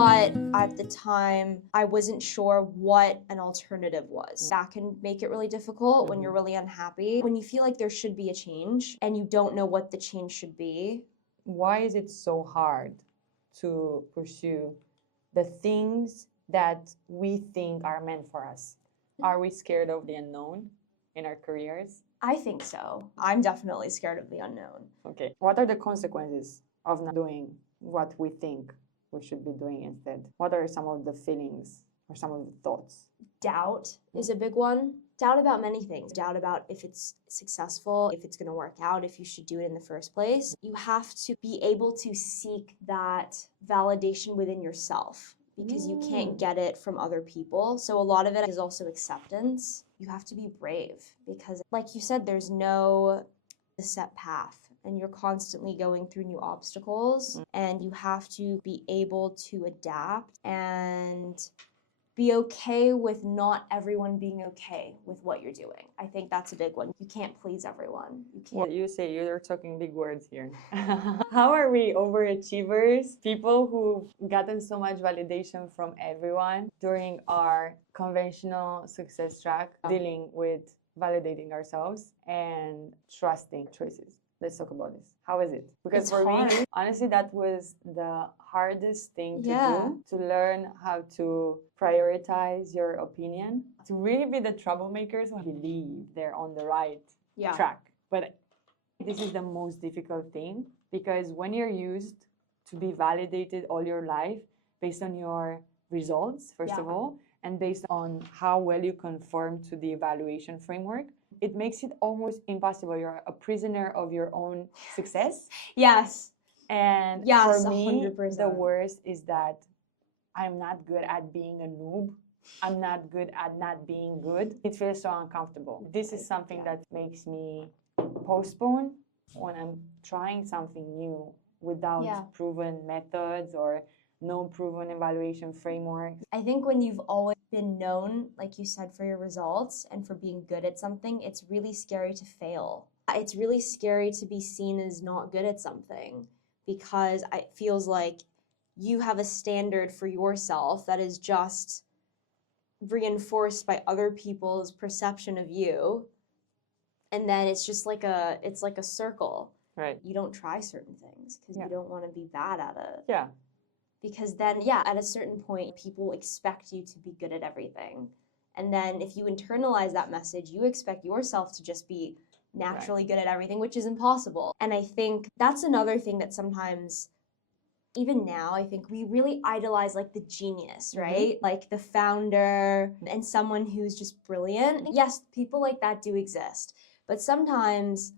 But at the time, I wasn't sure what an alternative was. That can make it really difficult when you're really unhappy. When you feel like there should be a change and you don't know what the change should be. Why is it so hard to pursue the things that we think are meant for us? Are we scared of the unknown in our careers? I think so. I'm definitely scared of the unknown. Okay. What are the consequences of not doing what we think we should be doing instead? What are some of the feelings or some of the thoughts? Doubt is a big one. Doubt about many things. Doubt about if it's successful, if it's going to work out, if you should do it in the first place. You have to be able to seek that validation within yourself because you can't get it from other people. So a lot of it is also acceptance. You have to be brave because, like you said, there's no set path. And you're constantly going through new obstacles, and you have to be able to adapt and be okay with not everyone being okay with what you're doing. I think that's a big one. You can't please everyone. You can't. Well, you say you're talking big words here. How are we overachievers? People who've gotten so much validation from everyone during our conventional success track, dealing with validating ourselves and trusting choices. Let's talk about this. How is it? Because It's for hard. me, honestly, that was the hardest thing to do, to learn how to prioritize your opinion, to really be the troublemakers who believe they're on the right track. But this is the most difficult thing because when you're used to be validated all your life based on your results, first of all, and based on how well you conform to the evaluation framework, it makes it almost impossible. You're a prisoner of your own success. Yes. And yes, for me, 100%. the worst is that I'm not good at being a noob. I'm not good at not being good. It feels so uncomfortable. This is something that makes me postpone when I'm trying something new without proven methods or no proven evaluation framework. I think when you've always been known, like you said, for your results and for being good at something, it's really scary to fail. It's really scary to be seen as not good at something because it feels like you have a standard for yourself that is just reinforced by other people's perception of you. And then it's just like it's like a circle. Right. You don't try certain things because you don't want to be bad at it. Yeah. Because then, at a certain point, people expect you to be good at everything. And then if you internalize that message, you expect yourself to just be naturally good at everything, which is impossible. And I think that's another thing that sometimes, even now, I think we really idolize like the genius, right? Like the founder and someone who's just brilliant. Yes, people like that do exist. But sometimes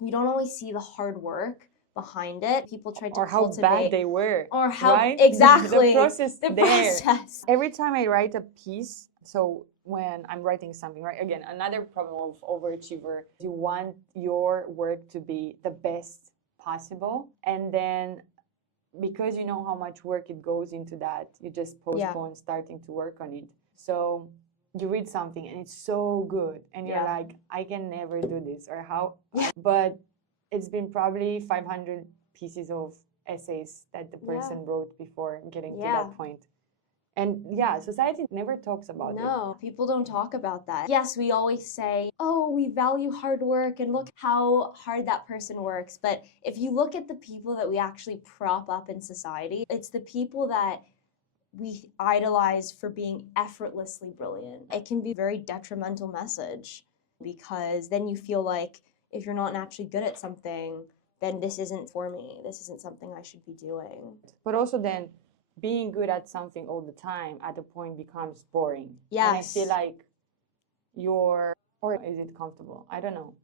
you don't always see the hard work behind it. People try to cultivate. How bad they were. Or how, right? exactly. The process the there. process. Every time I write a piece, so when I'm writing something, right? Again, another problem of overachiever, you want your work to be the best possible. And then because you know how much work it goes into that, you just postpone starting to work on it. So you read something and it's so good and you're like, I can never do this or how, but it's been probably 500 pieces of essays that the person wrote before getting to that point. And society never talks about it. No, people don't talk about that. Yes, we always say, oh, we value hard work and look how hard that person works. But if you look at the people that we actually prop up in society, it's the people that we idolize for being effortlessly brilliant. It can be a very detrimental message because then you feel like if you're not naturally good at something, then this isn't for me. This isn't something I should be doing. But also then being good at something all the time at a point becomes boring. Yes. And I feel like or is it comfortable? I don't know.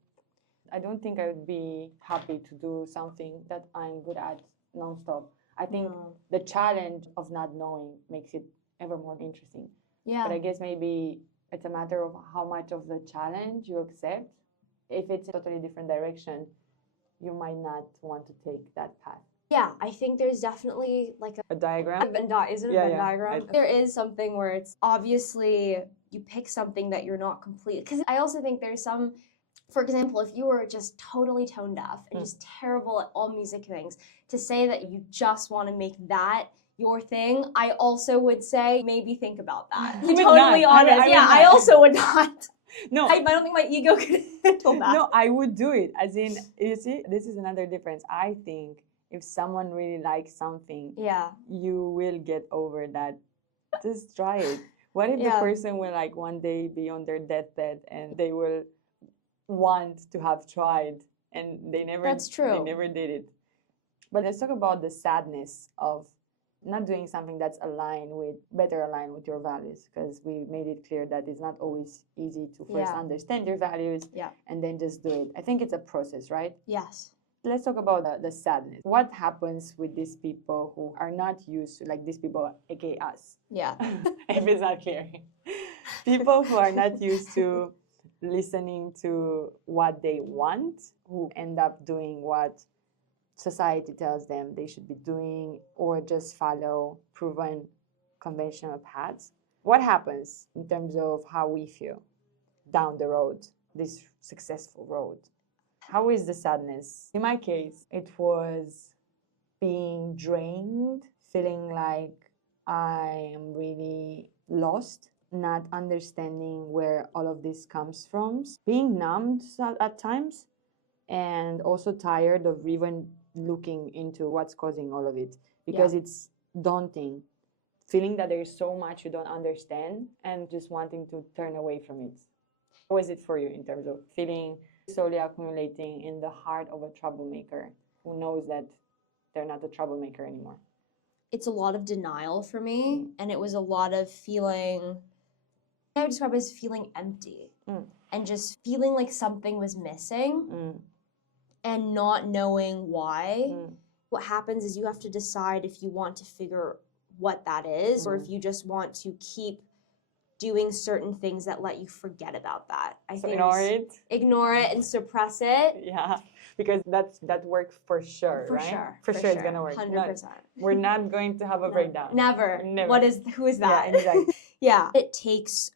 I don't think I would be happy to do something that I'm good at nonstop. I think the challenge of not knowing makes it ever more interesting. Yeah. But I guess maybe it's a matter of how much of the challenge you accept. If it's a totally different direction, you might not want to take that path. Yeah, I think there's definitely like a diagram. Is it a Venn diagram? There is something where it's obviously you pick something that you're not complete. Because I also think there's some, for example, if you were just totally tone deaf and just terrible at all music things, to say that you just want to make that your thing, I also would say maybe think about that. You would Totally not. honest. I would Yeah, I not. also would not. No, I don't think my ego could handle that. no, I would do it. As in, you see, this is another difference. I think if someone really likes something, Yeah. you will get over that. Just try it. What if the Yeah. person will like one day be on their deathbed and they will want to have tried and they never That's true. they never did it. But let's talk about the sadness of not doing something that's better aligned with your values, because we made it clear that it's not always easy to first Yeah. understand your values Yeah. and then just do it. I think it's a process, right? Yes. Let's talk about the sadness. What happens with these people who are not used to, like these people, aka us? Yeah. If it's not clear. People who are not used to listening to what they want, who end up doing what society tells them they should be doing, or just follow proven conventional paths. What happens in terms of how we feel down the road, this successful road? How is the sadness? In my case, it was being drained, feeling like I am really lost, not understanding where all of this comes from, being numbed at times, and also tired of even looking into what's causing all of it, because it's daunting, feeling that there's so much you don't understand and just wanting to turn away from it. How is it for you in terms of feeling slowly accumulating in the heart of a troublemaker who knows that they're not a troublemaker anymore? It's a lot of denial for me, and it was a lot of feeling, I would describe it as feeling empty and just feeling like something was missing and not knowing why. What happens is you have to decide if you want to figure what that is or if you just want to keep doing certain things that let you forget about that. I think ignore it and suppress it. Yeah, because that worked for sure, For right? sure. For sure it's gonna work. 100%. We're not going to have a breakdown. Never. Who is that? Yeah, exactly. Yeah. It takes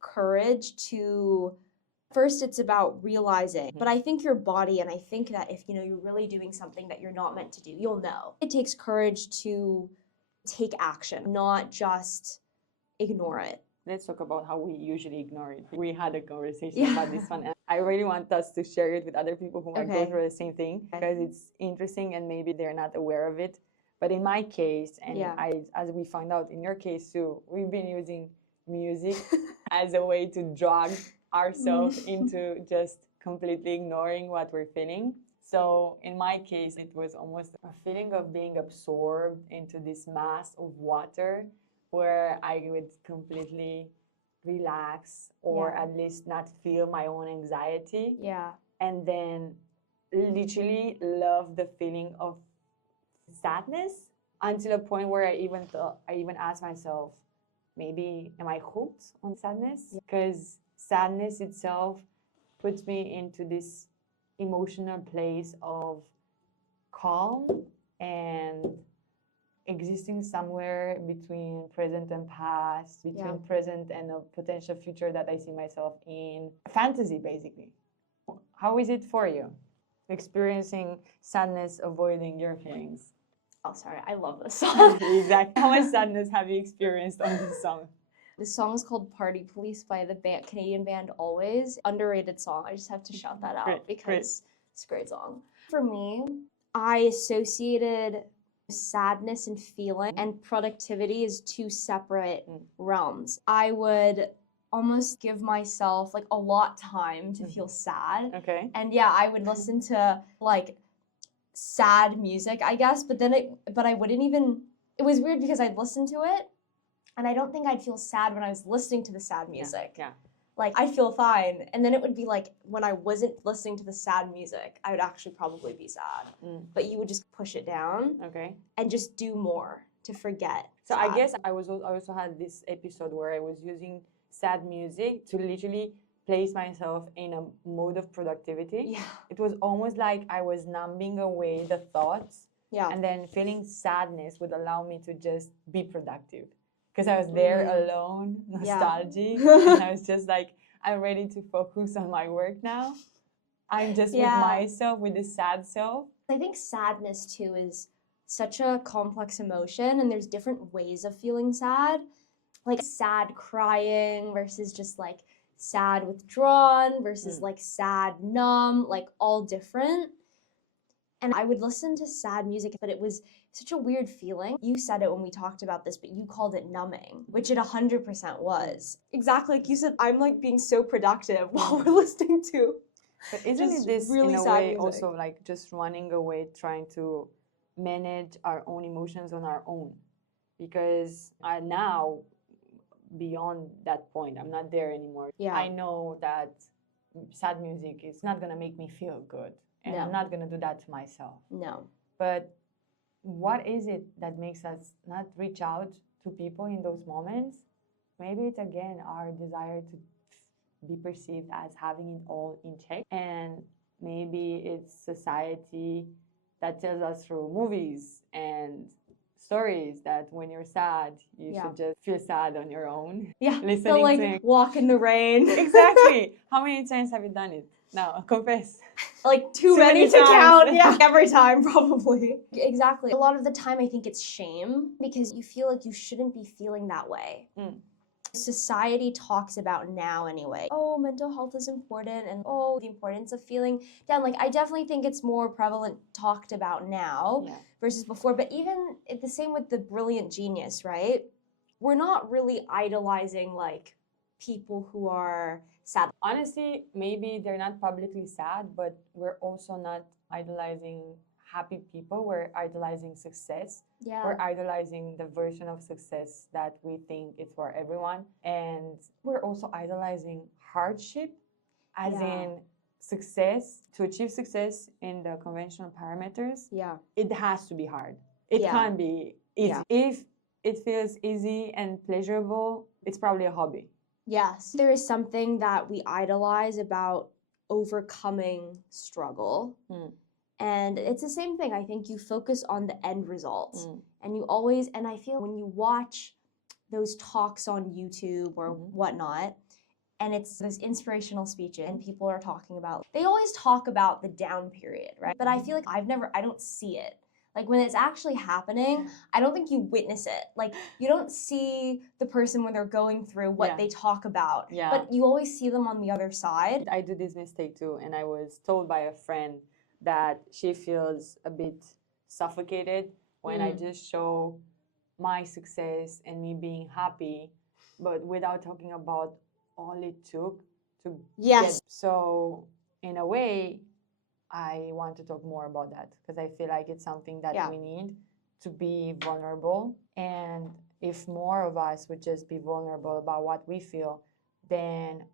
courage to, first it's about realizing, but I think your body, and I think that if you're really doing something that you're not meant to do, you'll know. It takes courage to take action, not just ignore it. Let's talk about how we usually ignore it. We had a conversation about this one, and I really want us to share it with other people who are going through the same thing, because it's interesting and maybe they're not aware of it. But in my case, and as we found out in your case too, we've been using music as a way to drag ourselves into just completely ignoring what we're feeling. So in my case, it was almost a feeling of being absorbed into this mass of water, where I would completely relax, or at least not feel my own anxiety. Yeah. And then literally love the feeling of sadness, until a point where I even asked myself, maybe am I hooked on sadness? Because sadness itself puts me into this emotional place of calm and existing somewhere between present and past, between present and a potential future that I see myself in. Fantasy, basically. How is it for you? Experiencing sadness, avoiding your feelings. Oh, sorry. I love this song. Exactly. How much sadness have you experienced on this song? The song is called Party Police by the Canadian band Always. Underrated song. I just have to shout that out because it's a great song. For me, I associated sadness and feeling and productivity as two separate realms. I would almost give myself like a lot time to feel sad. Okay. And I would listen to like sad music, I guess, but I wouldn't even, it was weird because I'd listen to it and I don't think I'd feel sad when I was listening to the sad music. Yeah. Like I'd feel fine. And then it would be like when I wasn't listening to the sad music, I would actually probably be sad. But you would just push it down. Okay. And just do more to forget. So sad. I guess I also had this episode where I was using sad music to literally place myself in a mode of productivity. Yeah. It was almost like I was numbing away the thoughts. Yeah. And then feeling sadness would allow me to just be productive. Because I was there alone, nostalgic, and I was just like, I'm ready to focus on my work now. I'm just with myself, with the sad self. I think sadness too is such a complex emotion, and there's different ways of feeling sad. Like sad crying versus just like sad withdrawn versus like sad numb, like all different. And I would listen to sad music, but it was such a weird feeling. You said it when we talked about this, but you called it numbing, which it 100% was. Exactly like you said, I'm like being so productive while we're listening to. But isn't it this really in a sad way music. also like just running away, trying to manage our own emotions on our own? Because I now, beyond that point, I'm not there anymore. Yeah. I know that sad music is not gonna make me feel good, and I'm not gonna do that to myself. No. But what is it that makes us not reach out to people in those moments? Maybe it's again our desire to be perceived as having it all in check, and maybe it's society that tells us through movies and stories that when you're sad, you should just feel sad on your own. Yeah, Listening so like to walk in the rain. Exactly. How many times have you done it? Now, confess. Like too many to times. count. Yeah, every time probably. Exactly. A lot of the time I think it's shame because you feel like you shouldn't be feeling that way. Society talks about now anyway. Oh, mental health is important and oh, the importance of feeling down. Like I definitely think it's more prevalent talked about now versus before. But even the same with the brilliant genius, right? We're not really idolizing like people who are sad. Honestly, maybe they're not publicly sad, but we're also not idolizing happy people. We're idolizing success. Yeah. We're idolizing the version of success that we think is for everyone. And we're also idolizing hardship, as in success. To achieve success in the conventional parameters, it has to be hard. It can't be easy. If it feels easy and pleasurable, it's probably a hobby. Yes. There is something that we idolize about overcoming struggle. And it's the same thing. I think you focus on the end result. And you always, and I feel when you watch those talks on YouTube or whatnot, and it's those inspirational speeches and people are talking about, they always talk about the down period, right? But I feel like I don't see it. Like when it's actually happening, I don't think you witness it. Like you don't see the person when they're going through what they talk about, but you always see them on the other side. I do this mistake too, and I was told by a friend that she feels a bit suffocated when I just show my success and me being happy, but without talking about all it took to get. So in a way, I want to talk more about that because I feel like it's something that we need to be vulnerable. And if more of us would just be vulnerable about what we feel, then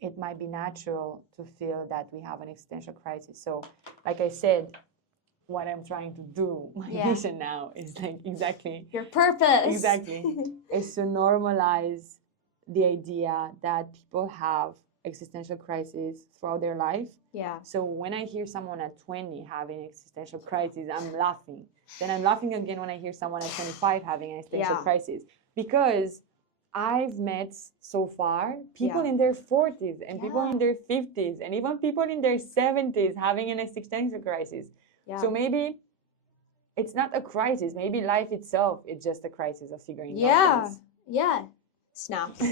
it might be natural to feel that we have an existential crisis. So, like I said, what I'm trying to do, my mission now is like exactly your purpose. Exactly. Is to normalize the idea that people have existential crises throughout their life. So when I hear someone at 20 having existential crisis, I'm laughing. Then I'm laughing again when I hear someone at 25 having an existential crisis. Because I've met so far people in their 40s and people in their 50s and even people in their 70s having an existential crisis. So maybe it's not a crisis. Maybe life itself is just a crisis of figuring out things. Snaps.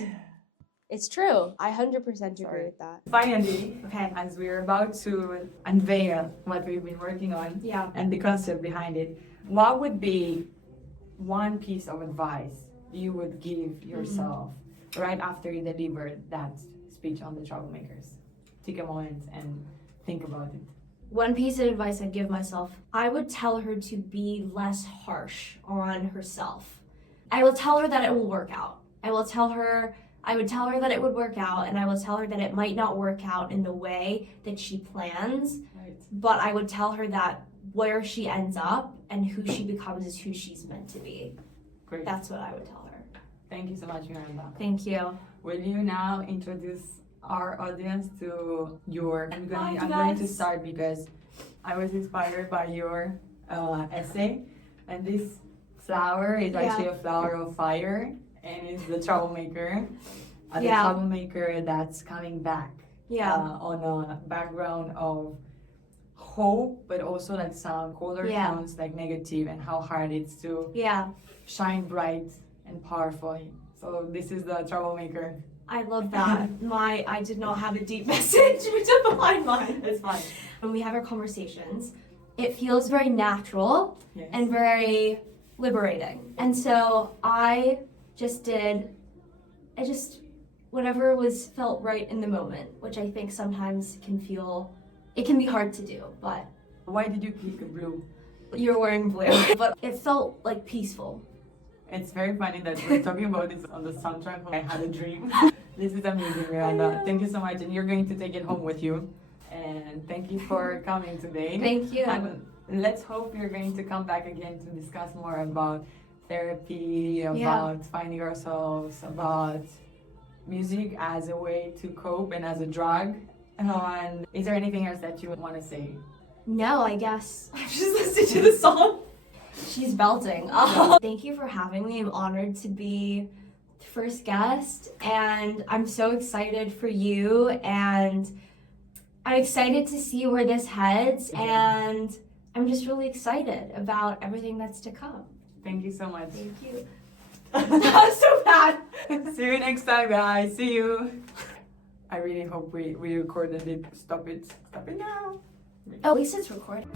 It's true. I 100% agree with that. Finally, as we're about to unveil what we've been working on and the concept behind it, what would be one piece of advice you would give yourself right after you delivered that speech on the troublemakers? Take a moment and think about it. One piece of advice I'd give myself, I would tell her to be less harsh on herself. I will tell her that it will work out. I would tell her that it would work out, and I will tell her that it might not work out in the way that she plans, but I would tell her that where she ends up and who she becomes is who she's meant to be. Great. That's what I would tell her. Thank you so much, Miranda. Thank you. Will you now introduce our audience to your... I'm going to start because I was inspired by your essay, and this flower is actually a flower of fire, and it's the troublemaker. The troublemaker that's coming back on a background of hope, but also like some color Yeah. tones, like negative, and how hard it's to Yeah, shine bright and powerful. So this is the troublemaker. I love that. I did not have a deep message to behind mine. It's fine. When we have our conversations, it feels very natural Yes. and very liberating. And so I just whatever felt right in the moment, which I think sometimes it can be hard to do, but Why did you pick blue? you're wearing blue. But it felt like peaceful. It's very funny that we're talking about this on the soundtrack of I Had a Dream. This is amazing, Miranda. Thank you so much, and you're going to take it home with you. And thank you for coming today. Thank you. And let's hope you're going to come back again to discuss more about therapy, about finding ourselves, about music as a way to cope and as a drug. And is there anything else that you want to say? No, I guess I'm just listening to the song. She's belting. Thank you for having me. I'm honored to be the first guest, and I'm so excited for you, and I'm excited to see where this heads, and I'm just really excited about everything that's to come. Thank you so much. Thank you. That was so bad. See you next time, guys. See you. I really hope we recorded it. Stop it. Stop it now. Oh, at least it's recording.